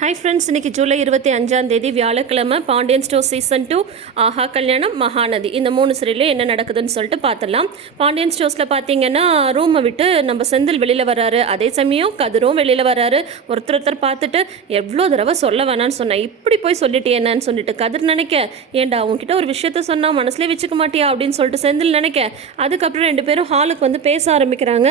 Hi friends, இன்றைக்கி ஜூலை 25 வியாழக்கிழமை. Pandian store season 2, ஆஹா கல்யாணம், மகாநதி, இந்த 3 சீரியல்லையும் என்ன நடக்குதுன்னு சொல்லிட்டு பார்த்துடலாம். பாண்டியன் ஸ்டோர்ஸில் பார்த்தீங்கன்னா ரூமை விட்டு நம்ம செந்தில் வெளியில் வராரு. அதே சமயம் கதிரும் வெளியில் வராரு. ஒருத்தர் பார்த்துட்டு எவ்வளோ தடவை சொல்ல வேணான்னு சொன்னேன், இப்படி போய் சொல்லிட்டு என்னன்னு சொல்லிட்டு கதிர் நினைக்க, ஏண்டா உங்ககிட்ட ஒரு விஷயத்த சொன்னால் மனசுலேயே வச்சுக்க மாட்டியா அப்படின்னு சொல்லிட்டு செந்தில் நினைக்க, அதுக்கப்புறம் 2 பேரும் ஹாலுக்கு வந்து பேச ஆரம்பிக்கிறாங்க.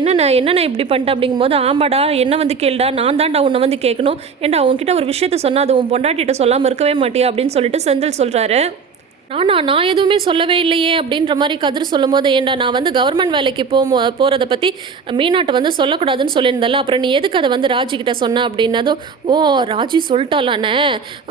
என்னண்ணா இப்படி பண்ணிட்டேன் அப்படிங்கும்போது, ஆமாடா என்ன வந்து கேளுடா, நான் தான்டா உன்னை வந்து கேட்கணும், ஏண்டா உன்கிட்ட ஒரு விஷயத்த சொன்னால் அது உன் பொண்டாட்டிகிட்ட சொல்லாமல் இருக்கவே மாட்டியா அப்படின்னு சொல்லிட்டு செந்தில் சொல்கிறாரு. நான் எதுவுமே சொல்லவே இல்லையே அப்படின்ற மாதிரி கதிர் சொல்லும்போது, ஏண்டா நான் வந்து கவர்மெண்ட் வேலைக்கு போகிறத பற்றி மீனாட்டை வந்து சொல்லக்கூடாதுன்னு சொல்லியிருந்தால, அப்புறம் நீ எதுக்கு அதை வந்து ராஜிக்கிட்ட சொன்ன அப்படின்னதும், ஓ ராஜி சொல்லிட்டாலாண்ணே,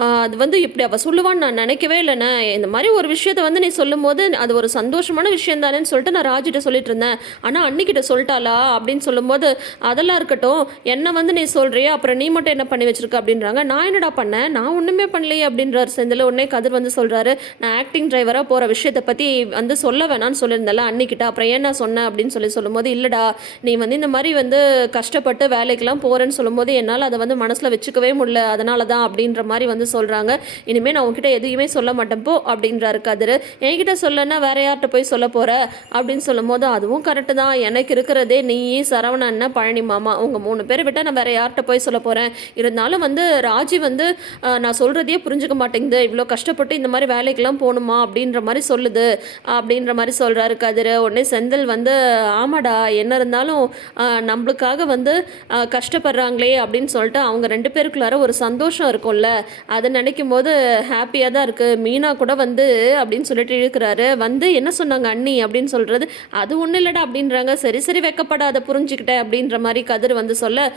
அது வந்து இப்படி அவள் சொல்லுவான்னு நான் நினைக்கவே இல்லைண்ணே, இந்த மாதிரி ஒரு விஷயத்தை வந்து நீ சொல்லும் போது அது ஒரு சந்தோஷமான விஷயம் தானேன்னு சொல்லிட்டு நான் ராஜிட்ட சொல்லிட்டு இருந்தேன், ஆனால் அன்னிக்கிட்ட சொல்லிட்டாளா அப்படின்னு சொல்லும்போது, அதெல்லாம் இருக்கட்டும், என்ன வந்து நீ சொல்கிறியா, அப்புறம் நீ மட்டும் என்ன பண்ணி வச்சிருக்க அப்படின்றாங்க. நான் என்னடா பண்ணேன், நான் ஒன்றுமே பண்ணலையே அப்படின்றார் செந்தில். உடனே கதிர் வந்து சொல்கிறாரு, நான் ஆக்டிங் டிரைவராக போகிற விஷயத்தை பற்றி வந்து சொல்ல வேணான்னு சொல்லியிருந்தால அன்னிக்கிட்ட, அப்புறம் ஏன் நான் சொன்னேன் அப்படின்னு சொல்லும்போது, இல்லைடா நீ வந்து இந்த மாதிரி வந்து கஷ்டப்பட்டு வேலைக்கெல்லாம் போகிறேன்னு சொல்லும்போது என்னால் அதை வந்து மனசில் வச்சுக்கவே முடியல, அதனால தான் அப்படின்ற மாதிரி வந்து சொல்கிறாங்க. இனிமேல் நான் உங்ககிட்ட எதுவுமே சொல்ல மாட்டேன் போ அப்படின்றாரு கதிர். என்கிட்ட சொல்லனா வேற யார்கிட்ட போய் சொல்ல போகிற அப்படின்னு சொல்லும்போது, அதுவும் கரெக்டு தான், எனக்கு இருக்கிறதே நீ, சரவணன், பழனி மாமா, உங்கள் 3 பேரை விட்டால் நான் வேற யார்கிட்ட போய் சொல்ல போகிறேன். இருந்தாலும் வந்து ராஜி வந்து நான் சொல்கிறதையே புரிஞ்சுக்க மாட்டேங்குது, இவ்வளோ கஷ்டப்பட்டு இந்த மாதிரி வேலைக்கெல்லாம் போகணும் அப்படின்ற மாதிரி சொல்லுது அப்படின்ற மாதிரி சொல்கிறாரு கதிர். உடனே செந்தில் வந்து, ஆமாடா என்ன இருந்தாலும் நம்மளுக்காக வந்து கஷ்டப்படுறாங்களே அப்படின்னு சொல்லிட்டு அவங்க 2 பேருக்குள்ளார ஒரு சந்தோஷம் இருக்கும்ல, அதை நினைக்கும் போது ஹாப்பியாக தான் இருக்குது. மீனா கூட வந்து அப்படின்னு சொல்லிட்டு இழுக்கிறாரு. வந்து என்ன சொன்னாங்க அண்ணி அப்படின்னு சொல்கிறது, அது ஒன்றும் இல்லைடா அப்படின்றாங்க. சரி வெக்கப்படாத, புரிஞ்சுக்கிட்டேன் அப்படின்ற மாதிரி கதிர் வந்து சொல்ல,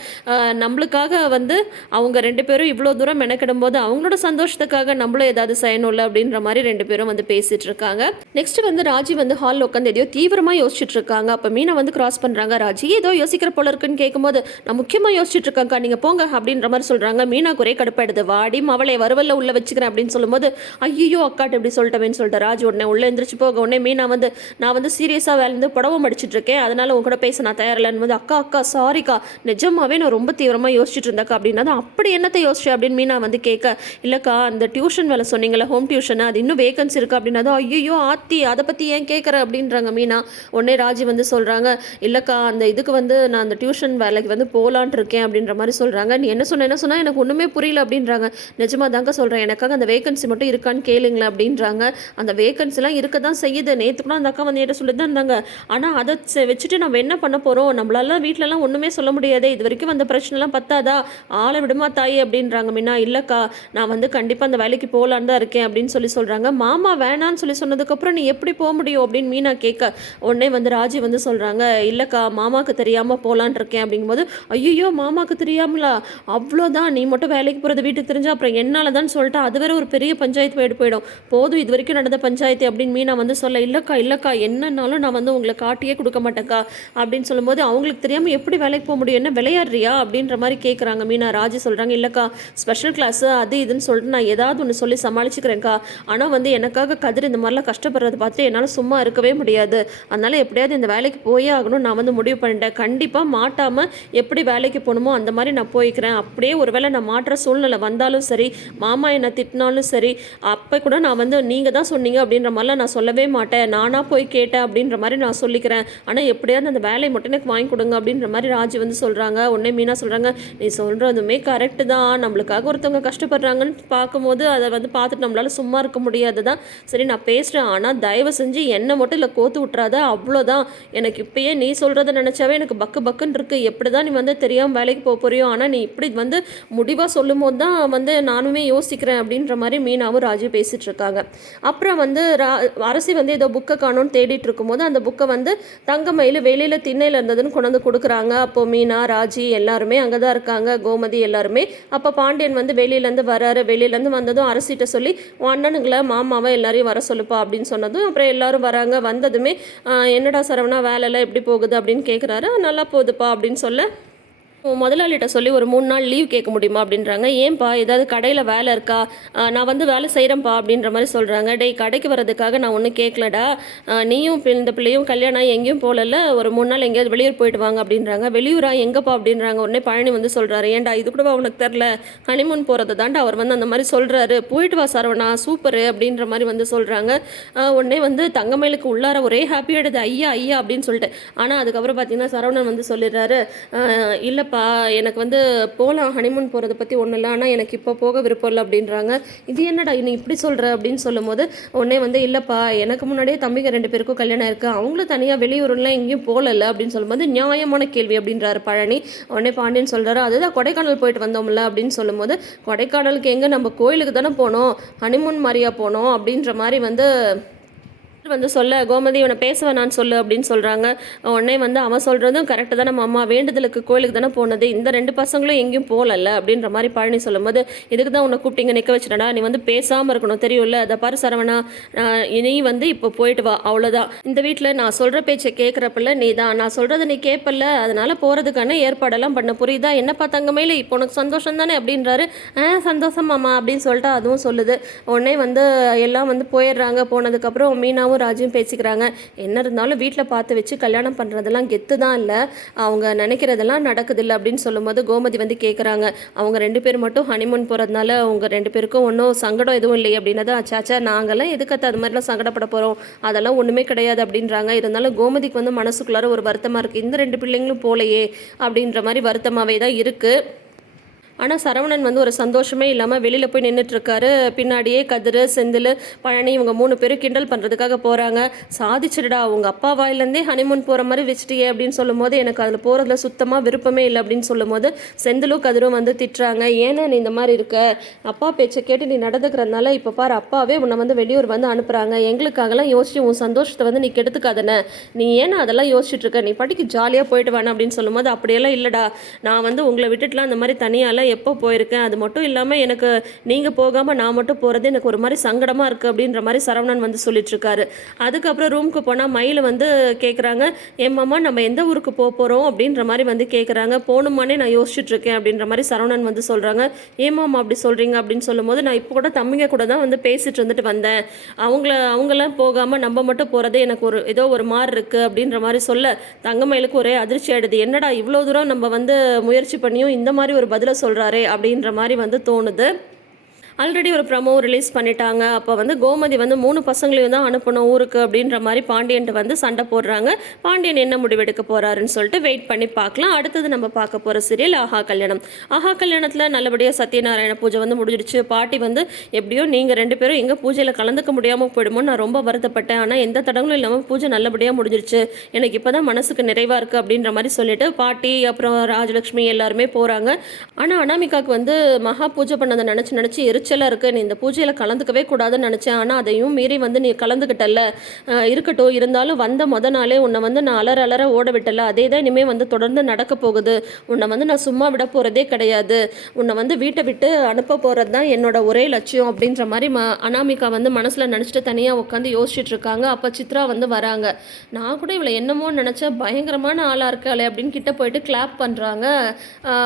நம்மளுக்காக வந்து அவங்க 2 பேரும் இவ்வளோ தூரம் மெனக்கிடும் போது அவங்களோட சந்தோஷத்துக்காக நம்மளும் ஏதாவது செய்யணும்ல அப்படின்ற மாதிரி 2 பேரும் வந்து பேசிட்டு இருக்காங்க. நெக்ஸ்ட் வந்து ராஜி வந்து ஹாலில் உட்காந்து எதையோ தீவிரமாக யோசிச்சுட்டு இருக்காங்க. அப்போ மீனா வந்து கிராஸ் பண்ணுறாங்க. ராஜி ஏதோ யோசிக்கிற போல இருக்குன்னு கேட்கும்போது, நான் முக்கியமாக யோசிச்சுட்டு இருக்காங்க, நீங்கள் போங்க அப்படின்ற மாதிரி சொல்கிறாங்க. மீனா குறை கடுப்பாயிடுது. வாடி அவளை வருவல்ல உள்ள வச்சுக்கிறேன் அப்படின்னு சொல்லும்போது, ஐயோ அக்காட்டு எப்படி சொல்லிட்டேன்னு சொல்லிட்டு ராஜி உடனே உள்ளே எந்திரிச்சு போக, உடனே மீனா வந்து, நான் வந்து சீரியஸாக வேலை புடவை மடிச்சிட்டு இருக்கேன், அதனால உங்க கூட பேச நான் தயாரில்லைன்னு வந்து, அக்கா சாரிக்கா, நிஜமாவே நான் ரொம்ப தீவிரமாக யோசிச்சுட்டு இருந்தேக்கா அப்படின்னா, அப்படி என்னத்தை யோசிச்சு அப்படின்னு மீனா வந்து கேட்க, இல்லைக்கா அந்த டியூஷன் வேலை சொன்னீங்களா, ஹோம் டியூஷன், அது இன்னும் வேகன்சி இருக்குது அப்படின்னா, ஐயோ ஆத்தி அதை பற்றி ஏன் கேட்குற அப்படின்றாங்க மீனா. உடனே ராஜி வந்து சொல்கிறாங்க, இல்லைக்கா அந்த இதுக்கு வந்து நான் அந்த டியூஷன் வேலைக்கு வந்து போகலான் இருக்கேன் அப்படின்ற மாதிரி சொல்கிறாங்க. நீ என்ன சொன்னால் எனக்கு ஒன்றுமே புரியல அப்படின்றாங்க. நிஜமாக தாங்க சொல்கிறேன், எனக்காக அந்த வேகன்சி மட்டும் இருக்கான்னு கேளுங்களேன் அப்படின்றாங்க. அந்த வேகன்சிலாம் இருக்க தான் செய்யுது, நேற்று கூட அந்த அக்கா வந்து என்கிட்ட சொல்லி தான் இருந்தாங்க, ஆனால் அதை வச்சுட்டு நம்ம என்ன பண்ண போகிறோம், நம்மளாலாம் வீட்டிலலாம் ஒன்றுமே சொல்ல முடியாது, இது வரைக்கும் அந்த பிரச்சனைலாம் பத்தாதா, ஆளை விடுமா தாயி அப்படின்றாங்க மீனா. இல்லைக்கா நான் வந்து கண்டிப்பாக அந்த வேலைக்கு போகலான்னு தான் இருக்கேன் அப்படின்னு சொல்கிறாங்க. மாமா வேணான்னு சொல்லி சொன்னதுக்கப்புறம் நீ எப்படி போக முடியும் அப்படின்னு மீனா கேட்க, உடனே வந்து ராஜி வந்து சொல்கிறாங்க, இல்லைக்கா மாமாவுக்கு தெரியாமல் போகலான் இருக்கேன் அப்படிங்கும்போது, ஐயோ மாமாவுக்கு தெரியாமலா, அவ்வளோதான், நீ மட்டும் வேலைக்கு போகிறது வீட்டுக்கு தெரிஞ்சால் அப்புறம் என்னால் தான் சொல்லிட்டு அது வேற ஒரு பெரிய பஞ்சாயத்து போயிடும், போதும் இது வரைக்கும் நடந்த பஞ்சாயத்து அப்படின்னு மீனா வந்து சொல்ல, இல்லைக்கா என்னன்னாலும் நான் வந்து உங்களை காட்டியே கொடுக்க மாட்டேக்கா அப்படின்னு சொல்லும்போது, அவங்களுக்கு தெரியாமல் எப்படி வேலைக்கு போக முடியும், என்ன விளையாடுறியா அப்படின்ற மாதிரி கேட்குறாங்க மீனா. ராஜி சொல்கிறாங்க, இல்லைக்கா ஸ்பெஷல் கிளாஸு அது இதுன்னு சொல்லிட்டு நான் ஏதாவது ஒன்று சொல்லி சமாளிச்சுக்கிறேன்க்கா, ஆனால் வந்து எனக்காக கதிர் இந்த மாதிரிலாம் கஷ்டப்படுறத பார்த்து என்னால் சும்மா இருக்கவே முடியாது, அதனால் எப்படியாவது இந்த வேலைக்கு போயே ஆகணும், நான் வந்து முடிவு பண்ணிட்டேன், கண்டிப்பாக மாட்டாமல் எப்படி வேலைக்கு போகணுமோ அந்த மாதிரி நான் போய்க்கிறேன், அப்படியே ஒருவேளை நான் மாற்ற சூழ்நிலை வந்தாலும் சரி, மாமா என்னை திட்டினாலும் சரி, அப்போ கூட நான் வந்து நீங்கள் தான் சொன்னீங்க அப்படின்ற மாதிரிலாம் நான் சொல்லவே மாட்டேன், நானாக போய் கேட்டேன் அப்படின்ற மாதிரி நான் சொல்லிக்கிறேன், ஆனால் எப்படியாவது அந்த வேலையை மட்டும் எனக்கு வாங்கி கொடுங்க அப்படின்ற மாதிரி ராஜி வந்து சொல்கிறாங்க. உடனே மீனா சொல்கிறாங்க, நீ சொல்கிறதுமே கரெக்டு தான், நம்மளுக்காக ஒருத்தவங்க கஷ்டப்படுறாங்கன்னு பார்க்கும்போது அதை வந்து பார்த்துட்டு நம்மளால் சும்மா இருக்க முடியாது தான், சரி நான் பேசுகிறேன், ஆனால் தயவு செஞ்சு என்னை மட்டும் இல்லை கோத்து விட்றாத, அவ்வளோதான், எனக்கு இப்போயே நீ சொல்கிறத நினச்சாவே எனக்கு பக்குன்னு இருக்குது, எப்படி தான் நீ வந்து தெரியாமல் வேலைக்கு போறியோ, ஆனால் நீ இப்படி வந்து முடிவாக சொல்லும் போது தான் வந்து நானுமே யோசிக்கிறேன் அப்படின்ற மாதிரி மீனாவும் ராஜி பேசிகிட்டு இருக்காங்க. அப்புறம் வந்து அரசி வந்து ஏதோ புக்கை காணும்னு தேடிட்டு இருக்கும்போது அந்த புக்கை வந்து தங்கமயில் வெளியில் திண்ணையில் இருந்ததுன்னு கொண்டு வந்து கொடுக்குறாங்க. அப்போது மீனா ராஜி எல்லாருமே அங்கே தான் இருக்காங்க, கோமதி எல்லாருமே. அப்போ பாண்டியன் வந்து வெளியிலேருந்து வராரு. வெளியிலேருந்து வந்ததும் அரசிட்ட சொல்லி, அண்ணனுங்களை மாமாவை எல்லாரையும் வர சொல்லுப்பா அப்படின்னு சொன்னதும் அப்புறம் எல்லாரும் வராங்க. வந்ததுமே என்னடா சரவணா வேலையெல்லாம் எப்படி போகுது அப்படின்னு கேட்குறாரு. நல்லா போகுதுப்பா அப்படின்னு சொல்ல, முதலாளிட்ட சொல்லி ஒரு 3 நாள் லீவ் கேட்க முடியுமா அப்படின்றாங்க. ஏன்பா ஏதாவது கடையில் வேலை இருக்கா? நான் வந்து வேலை செய்கிறேன்ப்பா அப்படின்ற மாதிரி சொல்கிறாங்க. டேய் கடைக்கு வர்றதுக்காக நான் ஒன்றும் கேட்கலடா, நீயும் இந்த பிள்ளையும் கல்யாணம் ஆகி எங்கேயும் போகல, ஒரு 3 நாள் எங்கேயாவது வெளியூர் போயிட்டு வாங்க அப்படின்றாங்க. வெளியூரா எங்கப்பா அப்படின்றாங்க. உடனே பழனி வந்து சொல்கிறாரு, ஏன்டா இது கூடவா உனக்கு தெரில, ஹனிமூன் போகிறத தாண்டா அவர் வந்து அந்த மாதிரி சொல்கிறாரு, போயிட்டு வா சரவணா சூப்பரு அப்படின்ற மாதிரி வந்து சொல்கிறாங்க. உடனே வந்து தங்கமயிலுக்கு உள்ளார ஒரே ஹாப்பியாகிடுது, ஐயா ஐயா அப்படின்னு சொல்லிட்டு. ஆனால் அதுக்கப்புறம் பார்த்தீங்கன்னா சரவணன் வந்து சொல்லிடுறாரு, இல்லைப்பா எனக்கு வந்து போகலாம், ஹனிமூன் போகிறத பற்றி ஒன்றும் இல்லை, ஆனால் எனக்கு இப்போ போக விருப்பம் இல்லை அப்படின்றாங்க. இது என்னடா நீ இப்படி சொல்கிற அப்படின்னு சொல்லும்போது உடனே வந்து இல்லைப்பா எனக்கு முன்னாடியே தம்பிங்க 2 பேருக்கும் கல்யாணம் இருக்குது, அவங்களும் தனியாக வெளியூர்லாம் எங்கேயும் போகல அப்படின்னு சொல்லும்போது நியாயமான கேள்வி அப்படின்றாரு பழனி. உடனே பாண்டியன் சொல்கிறாரு, அதுதான் கொடைக்கானல் போயிட்டு வந்தோம்ல அப்படின்னு சொல்லும்போது, கொடைக்கானலுக்கு எங்கே, நம்ம கோயிலுக்கு தானே போனோம், ஹனிமூன் மாதிரியா போனோம் அப்படின்ற மாதிரி வந்து சொல்ல, கோமதி இவனை பேச வேணான்னு சொல்லு அப்படின்னு சொல்கிறாங்க. உடனே வந்து அவன் சொல்கிறதும் கரெக்டு தான், நம்ம அம்மா வேண்டுதலுக்கு கோயிலுக்கு தானே போனது, இந்த 2 பசங்களும் எங்கேயும் போகலல்ல அப்படின்ற மாதிரி பழனி சொல்லும்போது, இதுக்கு தான் உன்னை கூப்பிட்டீங்க நிற்க வச்சுட்டா, நீ வந்து பேசாமல் இருக்கணும் தெரியும்ல, அதை பாரு சரவணா, நீ வந்து இப்போ போயிட்டு வா அவ்வளோதான், இந்த வீட்டில் நான் சொல்கிற பேச்சை கேட்குறப்பில்ல நீ தான், நான் சொல்கிறத நீ கேட்பல, அதனால் போகிறதுக்கான ஏற்பாடெல்லாம் பண்ண, புரியுதா, என்னப்பா தங்கமயில இப்போ உனக்கு சந்தோஷம் தானே அப்படின்றாரு. சந்தோஷமாம்மா அப்படின்னு சொல்லிட்டு அதுவும் சொல்லுது. உடனே வந்து எல்லாம் வந்து போயிடுறாங்க. போனதுக்கப்புறம் மீனாவும் ராஜும் பேசிக்கிறாங்க. என்ன இருந்தாலும் வீட்டில் பார்த்து வச்சு கல்யாணம் பண்ணுறதெல்லாம் கெத்து தான் இல்லை, அவங்க நினைக்கிறதெல்லாம் நடக்குதில்லை அப்படின்னு சொல்லும்போது கோமதி வந்து கேட்குறாங்க, அவங்க 2 பேர் மட்டும் ஹனிமூன் போகிறதுனால அவங்க 2 பேருக்கும் ஒன்றும் சங்கடம் எதுவும் இல்லையே அப்படின்னது. அச்சாச்சா நாங்கள்லாம் எதுக்கத்த அது மாதிரிலாம் சங்கடப்பட போகிறோம், அதெல்லாம் ஒன்றுமே கிடையாது அப்படின்றாங்க. இருந்தாலும் கோமதிக்கு வந்து மனசுக்குள்ளார ஒரு வருத்தமாக இருக்குது, இந்த 2 பிள்ளைங்களும் போலையே அப்படின்ற மாதிரி வருத்தமாகவே தான் இருக்குது. ஆனால் சரவணன் வந்து ஒரு சந்தோஷமே இல்லாமல் வெளியில் போய் நின்றுட்டுருக்காரு. பின்னாடியே கதிர், செந்தில், பழனி இவங்க 3 பேரும் கிண்டல் பண்ணுறதுக்காக போகிறாங்க. சாதிச்சிடுடா, உங்கள் அப்பா வாயிலேருந்தே ஹனிமூன் போகிற மாதிரி வச்சுட்டியே அப்படின்னு சொல்லும்போது, எனக்கு அதில் போகிறதுல சுத்தமாக விருப்பமே இல்லை அப்படின்னு சொல்லும்போது செந்திலும் கதிரும் வந்து திட்டுறாங்க. ஏன்னா நீ இந்த மாதிரி இருக்க, அப்பா பேச்சை கேட்டு நீ நடந்துக்கிறதுனால இப்போ பாரு அப்பாவே உன்னை வந்து வெளியூர் வந்து அனுப்புகிறாங்க, எங்களுக்காகலாம் யோசிச்சு உன் சந்தோஷத்தை வந்து நீ கெடுத்துக்காதன, நீ ஏன்னா அதெல்லாம் யோசிச்சுட்டு இருக்க, நீ பாட்டிக்கு ஜாலியாக போயிட்டு வேணா அப்படின்னு சொல்லும்போது, அப்படியெல்லாம் இல்லைடா, நான் வந்து உங்களை விட்டுட்டுலாம் அந்த மாதிரி தனியால் எப்போ போயிருக்கேன், அது மட்டும் இல்லாமல் எனக்கு நீங்கள் போகாமல் நான் மட்டும் போகிறது எனக்கு ஒரு மாதிரி சங்கடமாக இருக்குது அப்படின்ற மாதிரி சரவணன் வந்து சொல்லிட்டுருக்காரு. அதுக்கப்புறம் ரூமுக்கு போனால் மயில் வந்து கேட்குறாங்க, ஏம்மாம்மா நம்ம எந்த ஊருக்கு போகிறோம் அப்படின்ற மாதிரி வந்து கேட்குறாங்க. போகணுமானே நான் யோசிச்சுட்ருக்கேன் அப்படின்ற மாதிரி சரவணன் வந்து சொல்கிறாங்க. ஏமாம்மா அப்படி சொல்கிறீங்க அப்படின்னு சொல்லும்போது, நான் இப்போ கூட தம்பிங்க கூட தான் வந்து பேசிட்டு இருந்துட்டு வந்தேன், அவங்களாம் போகாமல் நம்ம மட்டும் போகிறது எனக்கு ஏதோ ஒரு மாதிரி இருக்குது அப்படின்ற மாதிரி சொல்ல, தங்கமயிலுக்கு ஒரே அதிர்ச்சி ஆகிடுது. என்னடா இவ்வளோ தூரம் நம்ம வந்து முயற்சி பண்ணியும் இந்த மாதிரி ஒரு பதிலை சொல்கிறாரே அப்படின்ற மாதிரி வந்து தோணுது. ஆல்ரெடி ஒரு ப்ரமோ ரிலீஸ் பண்ணிட்டாங்க. அப்போ வந்து கோமதி வந்து 3 பசங்களையும் தான் அனுப்பணும் ஊருக்கு அப்படின்ற மாதிரி பாண்டியன்ட்டு வந்து சண்டை போடுறாங்க. பாண்டியன் என்ன முடிவெடுக்க போகிறாருன்னு சொல்லிட்டு வெயிட் பண்ணி பார்க்கலாம். அடுத்தது நம்ம பார்க்க போகிற சீரியல் ஆஹா கல்யாணம். ஆஹா கல்யாணத்தில் நல்லபடியாக சத்யநாராயண பூஜை வந்து முடிஞ்சிடுச்சு. பாட்டி வந்து எப்படியோ நீங்கள் 2 பேரும் எங்கள் பூஜையில் கலந்துக்க முடியாமல் போயிடுமோ நான் ரொம்ப வருத்தப்பட்டேன், ஆனால் எந்த தடங்களும் இல்லாமல் பூஜை நல்லபடியாக முடிஞ்சிருச்சு, எனக்கு இப்போ தான் மனசுக்கு நிறைவாக இருக்குது அப்படின்ற மாதிரி சொல்லிட்டு பாட்டி அப்புறம் ராஜலக்ஷ்மி எல்லாருமே போகிறாங்க. ஆனால் அனாமிகாவுக்கு வந்து மகா பூஜை பண்ணதை நினச்சி எரிச்சலாக இருக்குது, நீ இந்த பூஜையில் கலந்துக்கவே கூடாதுன்னு நினச்சேன், ஆனால் அதையும் மீறி வந்து நீ கலந்துக்கிட்டல, இருக்கட்டும், இருந்தாலும் வந்த நாளே உன்னை வந்து நான் அலற ஓட விட்டல, அதே தான் இனிமேல் வந்து தொடர்ந்து நடக்க போகுது, உன்னை வந்து நான் சும்மா விட போகிறதே கிடையாது, உன்னை வந்து வீட்டை விட்டு அனுப்ப போகிறது தான் என்னோட ஒரே லட்சியம் அப்படின்ற மாதிரி அனாமிகா வந்து மனசில் நினச்சிட்டு தனியாக உட்காந்து யோசிச்சுட்டு இருக்காங்க. அப்போ சித்ரா வந்து வராங்க. நான் கூட இவளை என்னமோ நினச்சேன், பயங்கரமான ஆளாக இருக்காளே அப்படின்னு கிட்ட போயிட்டு கிளாப் பண்ணுறாங்க.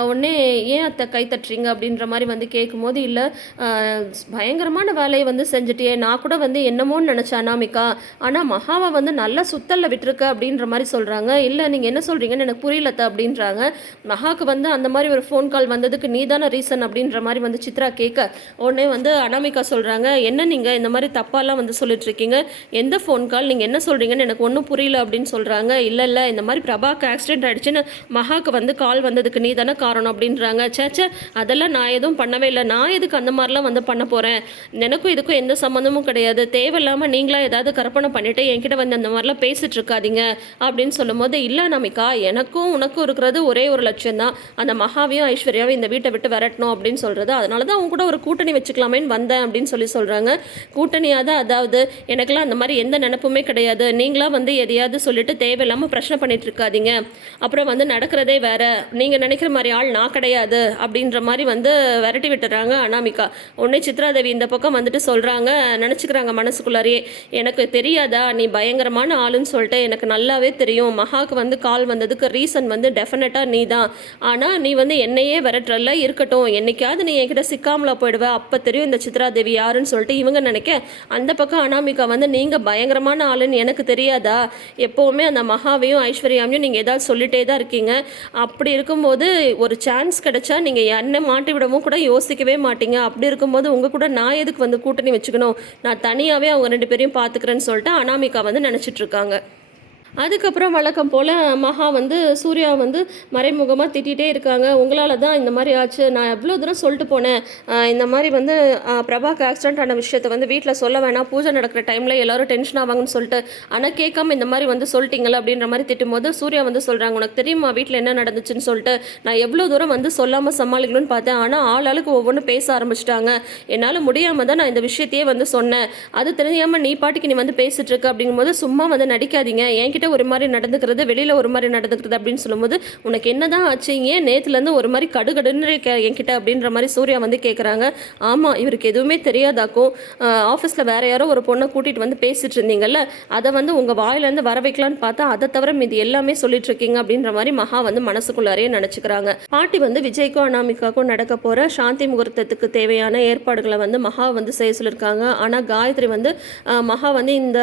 உடனே ஏன் அத்தை கை தட்டுறீங்க அப்படின்ற மாதிரி வந்து கேட்கும்போது, இல்லை பயங்கரமான வேலையை வந்து செஞ்சுட்டியே, நான் கூட வந்து என்னமோன்னு நினச்சேன் அனாமிகா, ஆனால் மகாவை வந்து நல்லா சுத்தலில் விட்டுருக்க அப்படின்ற மாதிரி சொல்கிறாங்க. இல்லை நீங்கள் என்ன சொல்கிறீங்கன்னு எனக்கு புரியலத்த அப்படின்றாங்க. மகாவுக்கு வந்து அந்த மாதிரி ஒரு ஃபோன் கால் வந்ததுக்கு நீ தானே ரீசன் அப்படின்ற மாதிரி வந்து சித்ரா கேட்க, உடனே வந்து அனாமிகா சொல்கிறாங்க, என்ன நீங்கள் இந்த மாதிரி தப்பாலாம் வந்து சொல்லிட்டு இருக்கீங்க, எந்த ஃபோன் கால், நீங்கள் என்ன சொல்கிறீங்கன்னு எனக்கு ஒன்றும் புரியல அப்படின்னு சொல்கிறாங்க. இல்லை இந்த மாதிரி பிரபாக்கு ஆக்சிடென்ட் ஆகிடுச்சுன்னு மகாவுக்கு வந்து கால் வந்ததுக்கு நீ தானே காரணம் அப்படின்றாங்க. சேச்சே அதெல்லாம் நான் எதுவும் பண்ணவே இல்லை, நான் எதுக்கு அந்த மாதிரிலாம் வந்து பண்ண போகிறேன், எனக்கும் இதுக்கும் எந்த சம்மந்தமும் கிடையாது, தேவையில்லாமல் நீங்களா ஏதாவது கற்பனை பண்ணிவிட்டு என்கிட்ட வந்து அந்த மாதிரிலாம் பேசிகிட்டு இருக்காதீங்க அப்படின்னு சொல்லும்போது, இல்லை நமிகா எனக்கும் உனக்கும் இருக்கிறது ஒரே ஒரு லட்சியம் தான், அந்த மகாவையும் ஐஸ்வர்யாவையும் இந்த வீட்டை விட்டு விரட்டணும் அப்படின்னு சொல்கிறது, அதனால தான் அவங்க கூட ஒரு கூட்டணி வச்சுக்கலாமேன்னு வந்தேன் அப்படின்னு சொல்கிறாங்க. கூட்டணியாக தான், அதாவது எனக்கெல்லாம் அந்த மாதிரி எந்த நினப்புமே கிடையாது, நீங்களாம் வந்து எதையாவது சொல்லிட்டு தேவையில்லாமல் பிரச்சனை பண்ணிட்டு இருக்காதீங்க, அப்புறம் வந்து நடக்கிறதே வேற, நீங்கள் நினைக்கிற மாதிரி ஆள் நான் கிடையாது அப்படின்ற மாதிரி வந்து விரட்டி விட்டுறாங்க அனாமிகா. உடனே சித்ராதேவி இந்த பக்கம் வந்துட்டு சொல்கிறாங்க, நினச்சிக்கிறாங்க மனசுக்குள்ளாரையே, எனக்கு தெரியாதா நீ பயங்கரமான ஆளுன்னு சொல்லிட்டு, எனக்கு நல்லாவே தெரியும். மகாவுக்கு வந்து கால் வந்ததுக்கு ரீசன் வந்து டெஃபினட்டாக நீ தான். ஆனால் நீ வந்து என்னையே விரட்டுறல, இருக்கட்டும் என்னைக்காவது நீ என்கிட்ட சிக்காமலா போயிடுவ, அப்போ தெரியும் இந்த சித்ராதேவி யாருன்னு சொல்லிட்டு இவங்க நினைக்க, அந்த பக்கம் அனாமிகா வந்து நீங்கள் பயங்கரமான ஆளுன்னு எனக்கு தெரியாதா, எப்போவுமே அந்த மகாவையும் ஐஸ்வர்யாவையும் நீங்கள் ஏதாவது சொல்லிட்டே தான் இருக்கீங்க. அப்படி இருக்கும்போது ஒரு சான்ஸ் கிடைச்சா நீங்கள் என்ன மாட்டி விடவும் கூட யோசிக்கவே மாட்டீங்க. அப்படி இருக்கும்போது உங்கள் கூட நான் எதுக்கு வந்து கூட்டணி வச்சுக்கணும், நான் தனியாகவே அவங்க 2 பேரையும் பார்த்துக்கிறேன்னு சொல்லிட்டு அனாமிகா வந்து நினச்சிட்டு இருக்காங்க. அதுக்கப்புறம் வழக்கம் போல் மகா வந்து சூர்யா வந்து மறைமுகமாக திட்டிகிட்டே இருக்காங்க. உங்களால் தான் இந்த மாதிரி ஆச்சு, நான் எவ்வளோ தூரம் சொல்லிட்டு போனேன், இந்த மாதிரி வந்து பிரபாக்கு ஆக்சிடென்ட் ஆன விஷயத்தை வந்து வீட்டில் சொல்ல வேணாம், பூஜை நடக்கிற டைமில் எல்லோரும் டென்ஷன் ஆவாங்கன்னு சொல்லிட்டு, ஆனால் கேட்காம இந்த மாதிரி வந்து சொல்லிட்டீங்களா அப்படின்ற மாதிரி திட்டும்போது சூர்யா வந்து சொல்கிறாங்க, உனக்கு தெரியுமா வீட்டில் என்ன நடந்துச்சுன்னு சொல்லிட்டு, நான் எவ்வளோ தூரம் வந்து சொல்லாமல் சமாளிக்கணும்னு பார்த்தேன், ஆனால் ஆளுக்கு ஒவ்வொன்றும் பேச ஆரம்பிச்சிட்டாங்க, என்னால் முடியாமல் தான் நான் இந்த விஷயத்தையே வந்து சொன்னேன், அது தெரியாமல் நீ பாட்டுக்கு நீ வந்து பேசிகிட்டு இருக்க அப்படிங்கும்போது சும்மா வந்து நடிக்காதீங்க, என்கிட்ட ஒரு மாதிரி நடந்துக்கிறது, வெளியில் ஒரு மாதிரி நடந்துக்கிறது அப்படின்னு சொல்லும்போது, உனக்கு என்ன தான் ஆச்சு, ஏன் நேற்றுலேருந்து ஒரு மாதிரி கடுகடுன்னு என்கிட்ட அப்படின்ற மாதிரி சூர்யா வந்து கேட்குறாங்க. ஆமாம், இவருக்கு எதுவுமே தெரியாதாக்கும், ஆஃபீஸில் வேறு யாரோ ஒரு பொண்ணை கூட்டிகிட்டு வந்து பேசிகிட்டு இருந்தீங்கல்ல, அதை வந்து உங்கள் வாயிலேருந்து வர வைக்கலான்னு பார்த்தா அதை தவிர மீது எல்லாமே சொல்லிட்டு இருக்கீங்க அப்படின்ற மாதிரி மகா வந்து மனசுக்குள்ளாரையே நினச்சிக்கிறாங்க. பாட்டி வந்து விஜய்க்கும் அனாமிகாக்கும் நடக்க போகிற சாந்தி முகூர்த்தத்துக்கு தேவையான ஏற்பாடுகளை வந்து மகா வந்து செய்ய சொல்லியிருக்காங்க. ஆனால் காயத்ரி வந்து மகா வந்து இந்த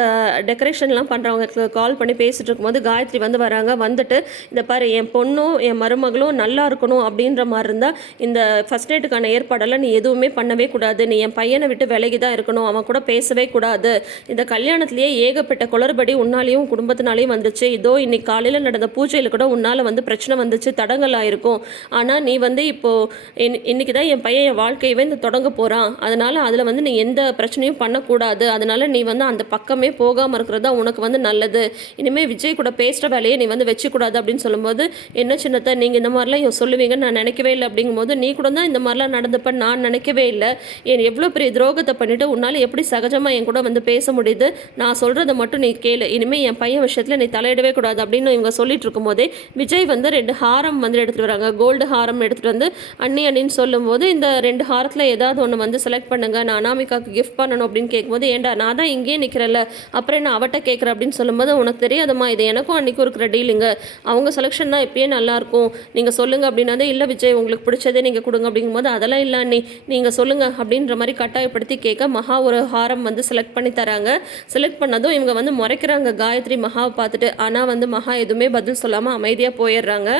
டெக்கரேஷன்லாம் பண்ணுறவங்களுக்கு கால் பண்ணி பேசிட்டு இருக்கும்போது காயத்ரி வந்து வராங்க. வந்துட்டு இந்த பாரு, என் பொண்ணும் என் மருமகளும் நல்லா இருக்கணும் அப்படின்ற மாதிரி இருந்தால் இந்த ஃபர்ஸ்ட் நைட்டுக்கான ஏற்பாடெல்லாம் நீ எதுவுமே பண்ணவே கூடாது, நீ என் பையனை விட்டு விலகி தான் இருக்கணும், அவன் கூட பேசவே கூடாது, இந்த கல்யாணத்திலேயே ஏகப்பட்ட குளறுபடி உன்னாலையும் குடும்பத்தினாலையும் வந்துச்சு, இதோ இன்னைக்கு காலையில் நடந்த பூஜையில் கூட உன்னால் வந்து பிரச்சனை வந்துச்சு, தடங்கள் ஆயிருக்கும், ஆனால் நீ வந்து இப்போது இன்னைக்கு தான் என் பையன் என் வாழ்க்கையவே இந்த தொடங்க போகிறான், அதனால் அதில் வந்து நீ எந்த பிரச்சனையும் பண்ணக்கூடாது, அதனால் நீ வந்து அந்த பக்கமே போகாமல் இருக்கிறது தான் உனக்கு வந்து நல்லது, இனிமேல் விஜய் கூட பேசுகிற வேலையை நீ வந்து வச்சுக்கூடாது அப்படின்னு சொல்லும்போது, என்ன சின்னத்தை நீங்கள் இந்த மாதிரிலாம் சொல்லுவீங்கன்னு நான் நினைக்கவே இல்லை அப்படிங்கும்போது, நீ கூட தான் இந்த மாதிரிலாம் நடந்தப்ப நான் நினைக்கவே இல்லை, என் எவ்வளோ பெரிய துரோகத்தை பண்ணிவிட்டு உன்னால் எப்படி சகஜமாக என் கூட வந்து பேச முடியுது, நான் சொல்கிறத மட்டும் நீ கேளு, இனிமேல் என் பையன் விஷயத்தில் நீ தலையிடவே கூடாது அப்படின்னு இவங்க சொல்லிட்டு இருக்கும்போதே விஜய் வந்து 2 ஹாரம் வந்து எடுத்துகிட்டு வராங்க. கோல்டு ஹாரம் எடுத்துகிட்டு வந்து அண்ணின்னு சொல்லும்போது, இந்த 2 ஹாரத்தில் ஏதாவது ஒன்று வந்து செலக்ட் பண்ணுங்க, நான் அனாமிகாவுக்கு கிஃப்ட் பண்ணணும் அப்படின்னு கேட்கும்போது, ஏண்டா நான் தான் இங்கேயே நிற்கிறேன்ல, அப்புறம் என்ன அவட்ட கேட்குறேன் அப்படின்னு சொல்லும்போது, உனக்கு தெரியாதம்மா இது எனக்கும் அன்றைக்கும் இருக்கிற டீலுங்க, அவங்க செலெக்ஷன் தான் எப்பயே நல்லாயிருக்கும், நீங்கள் சொல்லுங்கள் அப்படின்னாதே, இல்லை விஜய் உங்களுக்கு பிடிச்சதே நீங்கள் கொடுங்க அப்படிங்கும்போது, அதெல்லாம் இல்லை அண்ணி நீங்கள் சொல்லுங்கள் அப்படின்ற மாதிரி கட்டாயப்படுத்தி கேட்க மகா ஒரு ஹாரம் வந்து செலக்ட் பண்ணி தராங்க. செலக்ட் பண்ணதும் இவங்க வந்து முறைக்கிறாங்க காயத்ரி மகாவை பார்த்துட்டு, ஆனால் வந்து மகா எதுவுமே பதில் சொல்லாமல் அமைதியாக போயிடுறாங்க.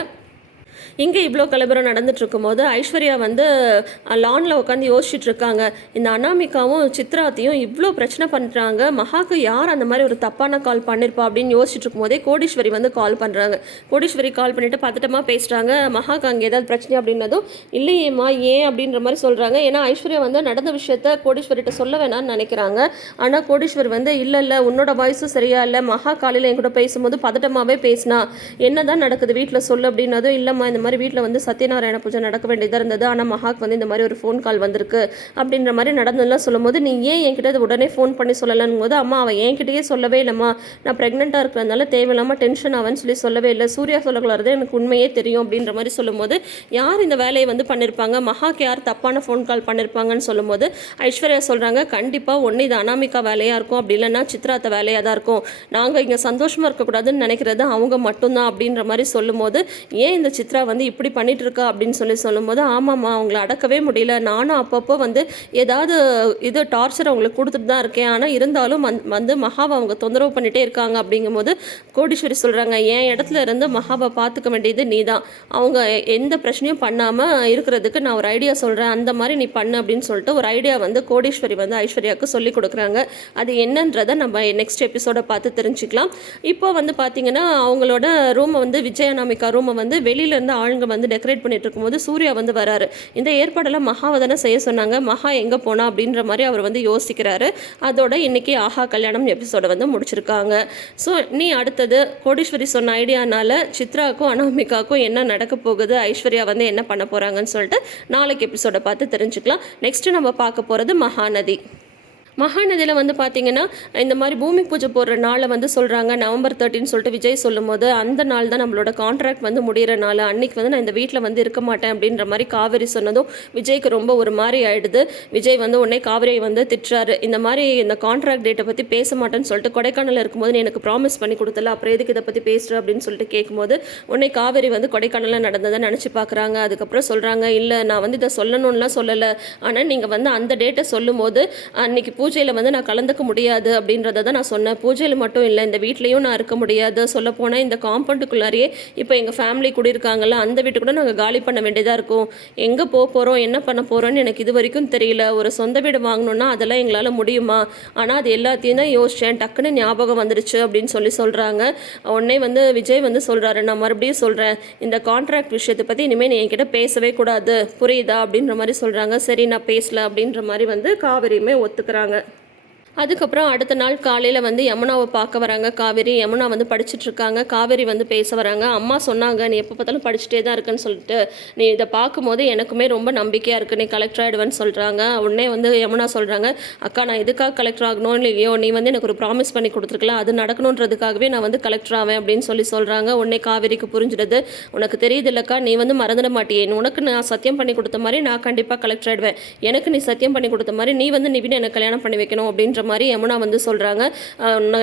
இங்கே இவ்வளோ கலவரம் நடந்துட்டு இருக்கும்போது ஐஸ்வர்யா வந்து லானில் உட்காந்து யோசிச்சுட்டு இருக்காங்க. இந்த அனாமிகாவும் சித்ராத்தையும் இவ்வளோ பிரச்சனை பண்ணுறாங்க, மகாக்கு யார் அந்த மாதிரி ஒரு தப்பான கால் பண்ணியிருப்பா அப்படின்னு யோசிச்சுட்டு இருக்கும்போதே கோடீஸ்வரி வந்து கால் பண்ணுறாங்க. கோடீஸ்வரி கால் பண்ணிவிட்டு பதட்டமாக பேசுகிறாங்க. மகாக்கு அங்கே ஏதாவது பிரச்சனை அப்படின்னதும் இல்லையேம்மா ஏன் அப்படின்ற மாதிரி சொல்கிறாங்க. ஏன்னா ஐஸ்வர்யா வந்து நடந்த விஷயத்த கோடீஸ்வரிட்ட சொல்ல வேணாம்னு நினைக்கிறாங்க. ஆனால் கோடீஸ்வரி வந்து இல்லை உன்னோட வாய்ஸும் சரியா இல்லை, மகா காலையில் என் கூட பேசும்போது பதட்டமாகவே பேசினா, என்ன தான் நடக்குது வீட்டில் சொல்லு அப்படின்னதும், இல்லைம்மா இந்த மாதிரி வீட்டில் வந்து சத்யநாராயண பூஜை நடக்க வேண்டியதாக இருந்தது, ஆனால் மகாக்கு வந்து இந்த மாதிரி ஒரு ஃபோன் கால் வந்திருக்கு அப்படின்ற மாதிரி நடந்ததுலாம் சொல்லும்போது, நீ ஏன் என்கிட்ட உடனே ஃபோன் பண்ணி சொல்லலான்னு போது, அம்மா அவள் என்கிட்டயே சொல்லவே இல்லைம்மா, நான் ப்ரெக்னெண்ட்டாக இருக்கிறதுனால தேவையில்லாமல் டென்ஷன் ஆவன்னு சொல்லவே இல்லை, சூர்யா சொல்லக்கூடாது எனக்கு உண்மையே தெரியும் அப்படின்ற மாதிரி சொல்லும்போது, யார் இந்த வேலையை வந்து பண்ணியிருப்பாங்க, மகாக்கு யார் தப்பான ஃபோன் கால் பண்ணியிருப்பாங்கன்னு சொல்லும்போது ஐஸ்வர்யா சொல்கிறாங்க, கண்டிப்பாக ஒன்று இது அனாமிகா வேலையாக இருக்கும், அப்படி இல்லைன்னா சித்ராத்த வேலையாக தான் இருக்கும், நாங்கள் இங்கே சந்தோஷமாக இருக்கக்கூடாதுன்னு நினைக்கிறது அவங்க மட்டும்தான் அப்படின்ற மாதிரி சொல்லும்போது, ஏன் இந்த சித்ரா வந்து இப்படி பண்ணிட்டு இருக்கா அப்படின்னு சொல்லும்போது, ஆமாம்மா அவங்கள அடக்கவே முடியல, நானும் அப்பப்போ வந்து ஏதாவது இது டார்ச்சர் அவங்களுக்கு கொடுத்துட்டு தான் இருக்கேன், ஆனால் இருந்தாலும் வந்து மகாவை அவங்க தொந்தரவு பண்ணிகிட்டே இருக்காங்க அப்படிங்கும்போது கோடீஸ்வரி சொல்கிறாங்க, என் இடத்துல இருந்து மகாவை பார்த்துக்க வேண்டியது நீ தான், அவங்க எந்த பிரச்சனையும் பண்ணாமல் இருக்கிறதுக்கு நான் ஒரு ஐடியா சொல்கிறேன், அந்த மாதிரி நீ பண்ணு அப்படின்னு சொல்லிட்டு ஒரு ஐடியா வந்து கோடீஸ்வரி வந்து ஐஸ்வர்யாவுக்கு சொல்லி கொடுக்குறாங்க. அது என்னன்றதை நம்ம நெக்ஸ்ட் எபிசோடை பார்த்து தெரிஞ்சுக்கலாம். இப்போ வந்து பார்த்திங்கன்னா அவங்களோட ரூமை வந்து விஜய் அனாமிகா ரூமை வந்து வெளியிலேருந்து ஆளுங்க வந்து டெக்கரேட் பண்ணிட்டு இருக்கும்போது சூர்யா வந்து வராரு. இந்த ஏற்பாடெல்லாம் மகாவை தானே செய்ய சொன்னாங்க, மகா எங்கே போனா அப்படின்ற மாதிரி அவர் வந்து யோசிக்கிறாரு. அதோட இன்னைக்கு ஆஹா கல்யாணம் எபிசோட வந்து முடிச்சிருக்காங்க. ஸோ நீ அடுத்தது கோடீஸ்வரி சொன்ன ஐடியானால சித்ராவுக்கும் அனாமிகாவுக்கும் என்ன நடக்க போகுது, ஐஸ்வர்யா வந்து என்ன பண்ண போகிறாங்கன்னு சொல்லிட்டு நாளைக்கு எபிசோட பார்த்து தெரிஞ்சுக்கலாம். நெக்ஸ்ட் நம்ம பார்க்க போகிறது மகாநதி. மகாநதியில வந்து பார்த்தீங்கன்னா, இந்த மாரி பூமி பூஜை போடுற நாள வந்து சொல்றாங்க. நவம்பர் 13 சொல்லிட்டு விஜய் சொல்லும்போது, அந்த நாள் தான் நம்மளோட கான்ட்ராக்ட் வந்து முடியிற நாள். அன்னைக்கு வந்து நான் இந்த வீட்ல வந்து இருக்க மாட்டேன் அப்படின்ற மாரி காவேரி சொன்னதும், விஜய்க்கு ரொம்ப ஒரு மாரி ஆயிடுது. விஜய் வந்து உடனே காவேரியை வந்து திட்டுறாரு. இந்த மாரி இந்த கான்ட்ராக்ட் டேட்ட பத்தி பேச மாட்டேன்னு சொல்லிட்டு கொடைக்கானல்ல இருக்கும்போது நீ எனக்கு ப்ராமிஸ் பண்ணி குடுத்தல. அப்புறம் எதுக்கு இத பத்தி பேசுற அப்படின்னு சொல்லிட்டு கேட்கும்போது, உடனே காவேரி வந்து கொடைக்கானல்ல நடந்தத நெனச்சு பார்க்குறாங்க. அதுக்கப்புறம் சொல்றாங்க, "இல்ல நான் வந்து இத சொல்லணும்லாம் சொல்லல. ஆனா நீங்க வந்து அந்த டேட்ட சொல்லும்போது, அன்னைக்கு பூஜையில வந்து நான் கலந்துக்க முடியாது அப்படின்றத தான் நான் சொன்னேன். பூஜையில மட்டும் இல்ல, இந்த வீட்லயும் நான் இருக்க முடியாது. சொல்லப்போனா இந்த காம்பவுண்டுக்குள்ளாரையே இப்ப எங்க ஃபேமிலி குடியிருக்காங்கல்ல, அந்த வீட்ட கூட நாங்க காலி பண்ண வேண்டியதா இருக்கும். எங்க போறோம், என்ன பண்ண போறோம்னு எனக்கு இதுவரைக்கும் தெரியல. ஒரு சொந்த வீடு வாங்கணும்னா அதெல்லாம் எங்களால முடியுமா? ஆனா அது எல்லாத்தையும் தான் யோசிச்சேன். டக்குன்னு ஞாபகம் வந்துருச்சு அப்படின்னு சொல்றாங்க. உடனே வந்து விஜய் வந்து சொல்றாரு, "நான் மறுபடியும் சொல்றேன். இந்த கான்ட்ராக்ட் விஷயத்த பத்தி இனிமே நீ என்கிட்ட பேசவே கூடாது. புரியுதா?" அப்படின்ற மாரி சொல்றாங்க. "சரி நான் பேசல" அப்படின்ற மாரி வந்து காவேரியுமே ஒத்துக்கிறாங்க. அதுக்கப்புறம் அடுத்த நாள் காலையில் வந்து யமுனாவை பார்க்க வராங்க காவேரி. யமுனா வந்து படிச்சுட்டு இருக்காங்க. காவேரி வந்து பேச வராங்க. அம்மா சொன்னாங்க, "நீ எப்போ பார்த்தாலும் படிச்சுட்டே தான் இருக்குன்னு சொல்லிட்டு, நீ இதை பார்க்கும்போது எனக்குமே ரொம்ப நம்பிக்கையாக இருக்குது. நீ கலெக்டர் ஆகிடுவேன்னு சொல்கிறாங்க." உடனே வந்து யமுனா சொல்கிறாங்க, "அக்கா நான் எதுக்காக கலெக்டர் ஆகணும் இல்லையோ, நீ வந்து எனக்கு ஒரு ப்ராமிஸ் பண்ணி கொடுத்துருக்கலாம். அது நடக்கணுன்றதுக்காகவே நான் வந்து கலெக்டர் ஆவேன்" அப்படின்னு சொல்கிறாங்க. உடனே காவேரிக்கு புரிஞ்சிடுது. "உனக்கு தெரியுது இல்லைக்கா, நீ வந்து மறந்துட மாட்டியே. உனக்கு நான் சத்தியம் பண்ணி கொடுத்த மாதிரி நான் கண்டிப்பாக கலெக்டர் ஆகிடுவேன். எனக்கு நீ சத்தியம் பண்ணி கொடுத்த மாதிரி நீ வந்து நிவின் எனக்கு கல்யாணம் பண்ணி வைக்கணும்" அப்படின்ற மாதிரி யமுனா வந்து சொல்கிறாங்க.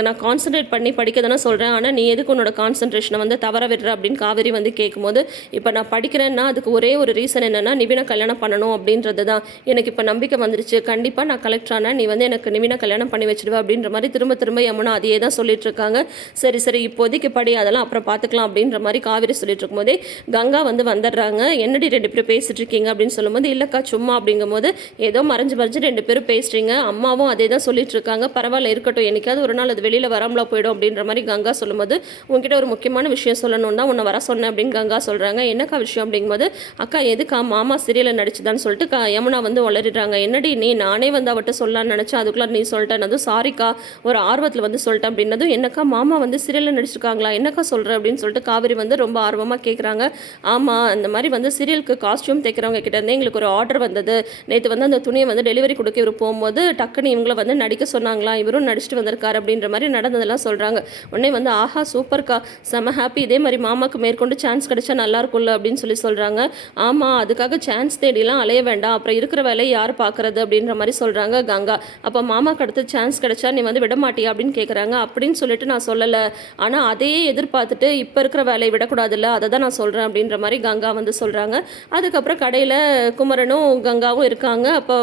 நான் கான்சன்ட்ரேட் பண்ணி படிக்க தானே சொல்கிறேன், ஆனால் நீ எதுக்கு உன்னோட கான்சன்ட்ரேஷனை வந்து தவற விடுற அப்படின்னு காவேரி வந்து கேட்கும்போது, இப்போ நான் படிக்கிறேன்னா அதுக்கு ஒரே ஒரு ரீசன் என்னென்னா நிவினை கல்யாணம் பண்ணணும் அப்படின்றது தான். எனக்கு இப்போ நம்பிக்கை வந்துருச்சு. கண்டிப்பாக நான் கலெக்டர் ஆனால் நீ வந்து எனக்கு நிவினை கல்யாணம் பண்ணி வச்சிடுவேன் அப்படின்ற மாதிரி திரும்ப திரும்ப யமுனா அதையே தான் சொல்லிட்டு இருக்காங்க. சரி சரி இப்போதைக்கு படி, அதெல்லாம் அப்புறம் பார்த்துக்கலாம் அப்படின்ற மாதிரி காவேரி சொல்லிட்டு இருக்கும்போதே கங்கா வந்து வந்துடுறாங்க. என்னடி ரெண்டு பேரும் பேசிட்டு இருக்கீங்க அப்படின்னு சொல்லும்போது, இல்லைக்கா சும்மா அப்படிங்கும்போது, ஏதோ மறைஞ்சு மறைஞ்சு ரெண்டு பேரும் பேசுறீங்க, அம்மாவும் அதே தான் சொல்லிட்டு இருக்காங்க, பரவாயில்ல இருக்கட்டும், என்னைக்காவது ஒரு நாள் அது வெளியில் வராமலா போயிடும் அப்படின்ற மாதிரி கங்கா சொல்லும்போது, உங்ககிட்ட ஒரு முக்கியமான விஷயம் சொல்லணும் தான் உன்னை வர சொன்னேன் அப்படின்னு கங்கா சொல்கிறாங்க. என்னக்கா விஷயம் அப்படிங்கும்போது, அக்கா எதுக்கா மாமா சீரியலில் நடிச்சுதான்னு சொல்லிட்டு யமுனா வந்து வளரிடுறாங்க. என்னடி நீ, நானே வந்து அவட்ட சொல்லலான்னு நினச்சேன், அதுக்குள்ளே நீ சொல்லிட்டேன், சாரிக்கா ஒரு ஆர்வத்தில் வந்து சொல்லிட்டேன் அப்படின்னதும், என்னக்கா மாமா வந்து சீரியலில் நடிச்சிருக்காங்களா, என்னக்கா சொல்கிற அப்படின்னு சொல்லிட்டு காவேரி வந்து ரொம்ப ஆர்வமாக கேட்குறாங்க. ஆமாம், இந்த மாதிரி வந்து சீரியலுக்கு காஸ்டியூம் தைக்கிறவங்க கிட்ட இருந்தே எங்களுக்கு ஒரு ஆர்டர் வந்தது. நேற்று வந்து அந்த துணியை வந்து டெலிவரி கொடுக்க இவர் போகும்போது டக்குன்னு இவங்களை வந்து நடிக்க சொன்னாங்களா, இவரும் நடிச்சுட்டு வந்திருக்காரு அப்படின்ற மாதிரி நடந்ததெல்லாம் சொல்கிறாங்க. உடனே வந்து ஆஹா சூப்பர்க்கா, செம ஹாப்பி, இதே மாதிரி மாமாவுக்கு மேற்கொண்டு சான்ஸ் கிடைச்சா நல்லா இருக்கும்ல அப்படின்னு சொல்கிறாங்க. ஆமாம், அதுக்காக சான்ஸ் தேடிலாம் அலைய வேண்டாம், அப்புறம் இருக்கிற வேலையை யார் பார்க்குறது அப்படின்ற மாதிரி சொல்கிறாங்க கங்கா. அப்போ மாமாவுக்கு அடுத்து சான்ஸ் கிடைச்சா நீ வந்து விட மாட்டியா அப்படின்னு கேட்குறாங்க. அப்படின்னு சொல்லிட்டு நான் சொல்லலை, ஆனால் அதையே எதிர்பார்த்துட்டு இப்போ இருக்கிற வேலையை விடக்கூடாதுல்ல, அதை தான் நான் சொல்கிறேன் அப்படின்ற மாதிரி கங்கா வந்து சொல்கிறாங்க. அதுக்கப்புறம் கடையில் குமரனும் கங்காவும் இருக்காங்க. அப்போ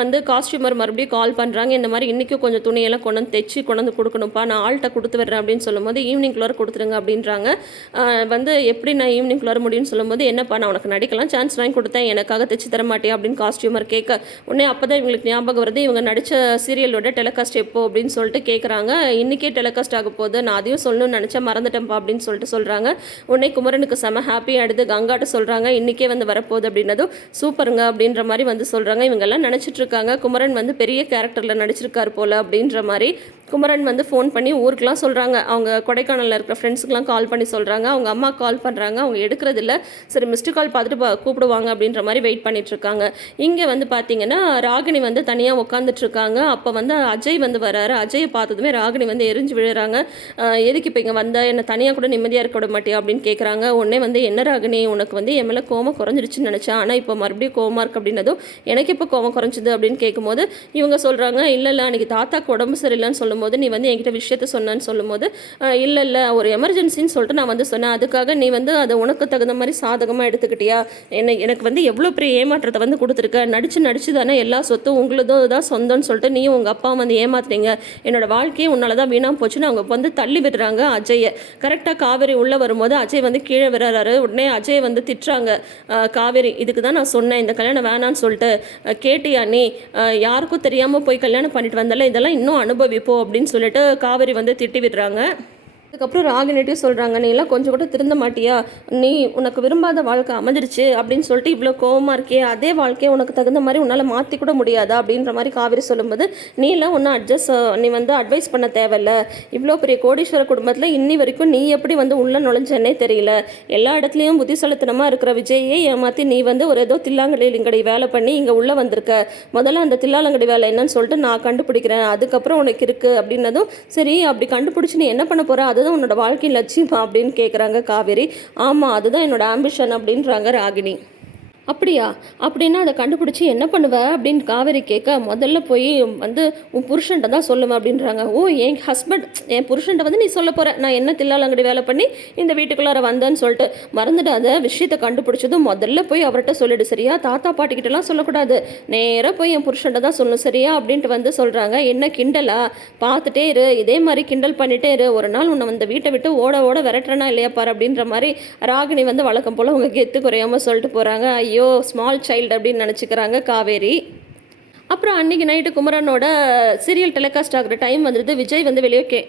வந்து காஸ்டியூமர் மறுபடியும் கால் பண்ணுறாங்க. இந்த மாதிரி இன்றைக்கும் கொஞ்சம் துணியெல்லாம் கொண்டு வந்து தைச்சி கொண்டு வந்து கொடுக்கணும்ப்பா, நான் ஆள்கிட்ட கொடுத்து விடுறேன் அப்படின்னு சொல்லும்போது, ஈவினிங்குள்ளார கொடுத்துருங்க அப்படின்றாங்க. வந்து எப்படி நான் ஈவினிங்குள்ளார முடியும்னு சொல்லும்போது, என்னப்பா நான் உனக்கு நடிக்கலாம் சான்ஸ் வாங்கி கொடுத்தேன், எனக்காக தைச்சி தர மாட்டியா அப்படின்னு காஸ்டியூமர் கேட்க, உடனே அப்போ தான் இவங்களுக்கு ஞாபகம் வருது, இவங்க நடித்த சீரியலோட டெலிகாஸ்ட் எப்போ அப்படின்னு சொல்லிட்டு கேட்குறாங்க. இன்றைக்கே டெலிகாஸ்ட் ஆக போகுது, நான் அதையும் சொல்லணும்னு நினச்சேன் மறந்துட்டேன்ப்பா அப்படின்னு சொல்கிறாங்க. உடனே குமரனுக்கு செம ஹாப்பி ஆகிடுது. கங்காட்ட சொல்கிறாங்க, இன்றைக்கே வந்து வரப்போகுது அப்படின்னதும், சூப்பருங்க அப்படின்ற மாதிரி வந்து சொல்கிறாங்க. இவங்கெல்லாம் நினச்சிட்டு இருக்காங்க குமரன் வந்து பெரிய கேரக்டரில் நடிச்சிருக்காரு போல் அப்படின்ற மாதிரி. குமரன் வந்து ஃபோன் பண்ணி ஊருக்குலாம் சொல்கிறாங்க. அவங்க கொடைக்கானலில் இருக்கிற ஃப்ரெண்ட்ஸுக்கெலாம் கால் பண்ணி சொல்கிறாங்க. அவங்க அம்மா கால் பண்ணுறாங்க, அவங்க எடுக்கிறதில்ல. சரி மிஸ்டு கால் பார்த்துட்டு கூப்பிடுவாங்க அப்படின்ற மாதிரி வெயிட் பண்ணிகிட்ருக்காங்க. இங்கே வந்து பார்த்திங்கன்னா ராகினி வந்து தனியாக உட்காந்துட்ருக்காங்க. அப்போ வந்து அஜய் வந்து வராரு. அஜயை பார்த்ததுமே ராகினி வந்து எரிஞ்சு விழுறாங்க. எதுக்கு இப்போ இங்கே வந்தால் என்னை தனியாக கூட நிம்மதியாக இருக்க விட மாட்டியா அப்படின்னு கேட்குறாங்க. உடனே வந்து என்ன ராகினி, உனக்கு வந்து என் மேலே கோவம் குறைஞ்சிருச்சுன்னு நினச்சேன், ஆனால் இப்போ மறுபடியும் கோவமாக இருக்குது அப்படின்னதும், எனக்கு இப்போ கோவம் குறைஞ்சிது அப்படின்னு கேட்கும்போது இவங்க சொல்கிறாங்க, இல்லை அன்றைக்கி தாத்தாக்கு உடம்பு சரியில்லைன்னு சொல்லும்போது நீ வந்து என்கிட்ட விஷயத்த சொன்னேன்னு சொல்லும்போது, இல்லை ஒரு எமர்ஜென்சின்னு சொல்லிட்டு நான் வந்து சொன்னேன், அதுக்காக நீ வந்து அதை உனக்கு தகுந்த மாதிரி சாதகமாக எடுத்துக்கிட்டியா, எனக்கு வந்து எவ்வளோ பெரிய ஏமாற்றத்தை வந்து கொடுத்துருக்க, நடிச்சு தானே எல்லா சொத்தும் உங்களதும் தான் சொந்தம்னு சொல்லிட்டு நீயும் உங்கள் அப்பா வந்து ஏமாத்துறீங்க, என்னோட வாழ்க்கையே உன்னால தான் வீணாக போச்சுன்னு அவங்க வந்து தள்ளி விடுறாங்க அஜயை. கரெக்டாக காவேரி உள்ளே வரும்போது அஜய் வந்து கீழே விடுறாரு. உடனே அஜய் வந்து திட்டுறாங்க, காவேரி இதுக்கு தான் நான் சொன்னேன் இந்த கல்யாணம் வேணான்னு சொல்லிட்டு, கேட்டியா நீ, யாருக்கும் தெரியாமல் போய் கல்யாணம் பண்ணிட்டு வந்தால, இதெல்லாம் இன்னும் அனுபவிப்போம் அப்படின்னு சொல்லிட்டு காவேரி வந்து திட்டி விடுறாங்க. அதுக்கப்புறம் ராகினிட்டையும் சொல்கிறாங்க, நீ எல்லாம் கொஞ்சம் கூட திருந்த மாட்டியா, நீ உனக்கு விரும்பாத வாழ்க்கை அமைஞ்சிருச்சு அப்படின்னு சொல்லிட்டு இவ்வளோ கோவமாக இருக்கே, அதே வாழ்க்கையை உனக்கு தகுந்த மாதிரி உன்னால் மாற்றி கூட முடியாதா அப்படின்ற மாதிரி காவேரி சொல்லும்போது, நீ எல்லாம் ஒன்றும் நீ வந்து அட்வைஸ் பண்ண தேவையில்ல, இவ்வளோ பெரிய கோடீஸ்வர குடும்பத்தில் இன்னி வரைக்கும் நீ எப்படி வந்து உள்ளே நுழைஞ்சன்னே தெரியல, எல்லா இடத்துலையும் புத்திசலித்தனமாக இருக்கிற விஜயை ஏமாற்றி நீ வந்து ஒரு ஏதோ தில்லாங்கடி வேலை பண்ணி இங்கே உள்ளே வந்திருக்க, முதல்ல அந்த தில்லாலங்கடி வேலை என்னன்னு சொல்லிட்டு நான் கண்டுபிடிக்கிறேன், அதுக்கப்புறம் உனக்கு இருக்குது அப்படின்னதும், சரி அப்படி கண்டுபிடிச்சி நீ என்ன பண்ண போகிற, அதுதான் உன்னோட வாழ்க்கையின் லட்சியமா அப்படின்னு கேட்குறாங்க காவேரி. ஆமாம், அதுதான் என்னோட ஆம்பிஷன் அப்படின்றாங்க ராகினி. அப்படியா, அப்படின்னா அதை கண்டுபிடிச்சி என்ன பண்ணுவ அப்படின்னு காவேரி கேட்க, முதல்ல போய் வந்து உன் புருஷன்ட்ட தான் சொல்லுவேன் அப்படின்றாங்க. ஓ, என் புருஷன்ட்ட வந்து நீ சொல்ல போகிற நான் என்ன தில்லாலங்கடி வேலை பண்ணி இந்த வீட்டுக்குள்ளார வந்தேன்னு சொல்லிட்டு மறந்துடாத, விஷயத்தை கண்டுபிடிச்சதும் முதல்ல போய் அவர்கிட்ட சொல்லிடு சரியா, தாத்தா பாட்டிக்கிட்டலாம் சொல்லக்கூடாது, நேராக போய் என் புருஷன்ட்ட தான் சொல்லணும் சரியா அப்படின்ட்டு வந்து சொல்கிறாங்க. என்ன கிண்டலா, பார்த்துட்டே இரு, இதே மாதிரி கிண்டல் பண்ணிட்டே இரு, ஒரு நாள் உன்னை வந்து வீட்டை விட்டு ஓட ஓட விரட்டுறனா இல்லையா பாரு அப்படின்ற மாதிரி ராகினி வந்து வழக்கம் போல் உங்கள் கெத்து குறையாமல் சொல்லிட்டு போகிறாங்க. ஐயோ, ஸ்மால் சைல்டு அப்படின்னு நினச்சிக்கிறாங்க காவேரி. அப்புறம் அன்றைக்கி நைட்டு குமரனோட சீரியல் டெலிகாஸ்ட் ஆகிற டைம் வந்துடுது. விஜய் வந்து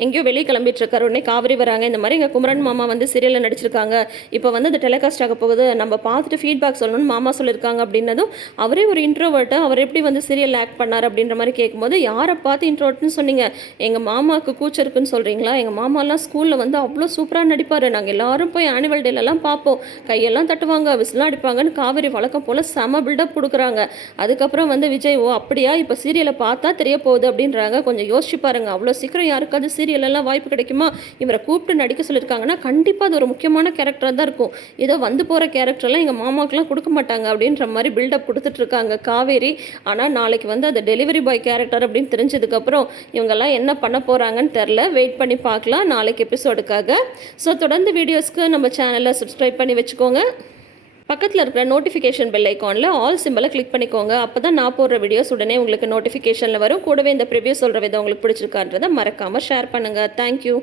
எங்கேயோ வெளியே கிளம்பிட்டுருக்காரு. உடனே காவேரி வராங்க, இந்த மாதிரி எங்கள் குமரன் மாமா வந்து சீரியலில் நடிச்சிருக்காங்க, இப்போ வந்து அது டெலிகாஸ்ட் ஆக போகுது, நம்ம பார்த்துட்டு ஃபீட்பேக் சொல்லணும்னு மாமா சொல்லியிருக்காங்க அப்படின்னதும், அவரே ஒரு இன்ட்ரோவர்ட்டு, அவர் எப்படி வந்து சீரியல் ஆக்ட் பண்ணார் அப்படின்ற மாதிரி கேட்கும்போது, யாரை பார்த்து இன்ட்ரோவர்ட்னு சொன்னீங்க, எங்கள் மாமாவுக்கு கூச்சம் இருக்குன்னு சொல்கிறீங்களா, எங்கள் மாமாலாம் ஸ்கூலில் வந்து அவ்வளோ சூப்பராக நடிப்பார், நாங்கள் எல்லோரும் போய் ஆனுவல் டேலெல்லாம் பார்ப்போம், கையெல்லாம் தட்டுவாங்க, விசிலாம் அடிப்பாங்கன்னு காவேரி வழக்கம் போல் செம பில்டப் கொடுக்குறாங்க. அதுக்கப்புறம் வந்து விஜய், ஓ அப்படியா, இப்போ சீரியலை பார்த்தா தெரிய போகுது அப்படின்றாங்க. கொஞ்சம் யோசிச்சு பாருங்க, அவ்வளோ சீக்கிரம் யாருக்காவது சீரியலெல்லாம் வாய்ப்பு கிடைக்குமா, இவரை கூப்பிட்டு நடிக்க சொல்லியிருக்காங்கன்னா கண்டிப்பாக அது ஒரு முக்கியமான கேரக்டராக தான் இருக்கும், ஏதோ வந்து போகிற கேரக்டர்லாம் எங்கள் மாமாவுக்குலாம் கொடுக்க மாட்டாங்க அப்படின்ற மாதிரி பில்டப் கொடுத்துட்ருக்காங்க காவேரி. ஆனால் நாளைக்கு வந்து அது டெலிவரி பாய் கேரக்டர் அப்படின்னு தெரிஞ்சதுக்கப்புறம் இவங்கெல்லாம் என்ன பண்ண போகிறாங்கன்னு தெரில, வெயிட் பண்ணி பார்க்கலாம் நாளைக்கு எபிசோடுக்காக. ஸோ தொடர்ந்து வீடியோஸ்க்கு நம்ம சேனலை சப்ஸ்கிரைப் பண்ணி வச்சுக்கோங்க. பக்கத்தில் இருக்கிற நோட்டிஃபிகேஷன் பெல் ஐக்கானில் ஆல் சிம்பிளை கிளிக் பண்ணிக்கோங்க. அப்போ தான் நான் போடுற வீடியோஸ் உடனே உங்களுக்கு நோட்டிஃபிகேஷனில் வரும். கூடவே இந்த ப்ரிவ்யூ சொல்கிற விதம் உங்களுக்கு பிடிச்சிருக்கான்றதை மறக்காமல் ஷேர் பண்ணுங்கள். தேங்க்யூ.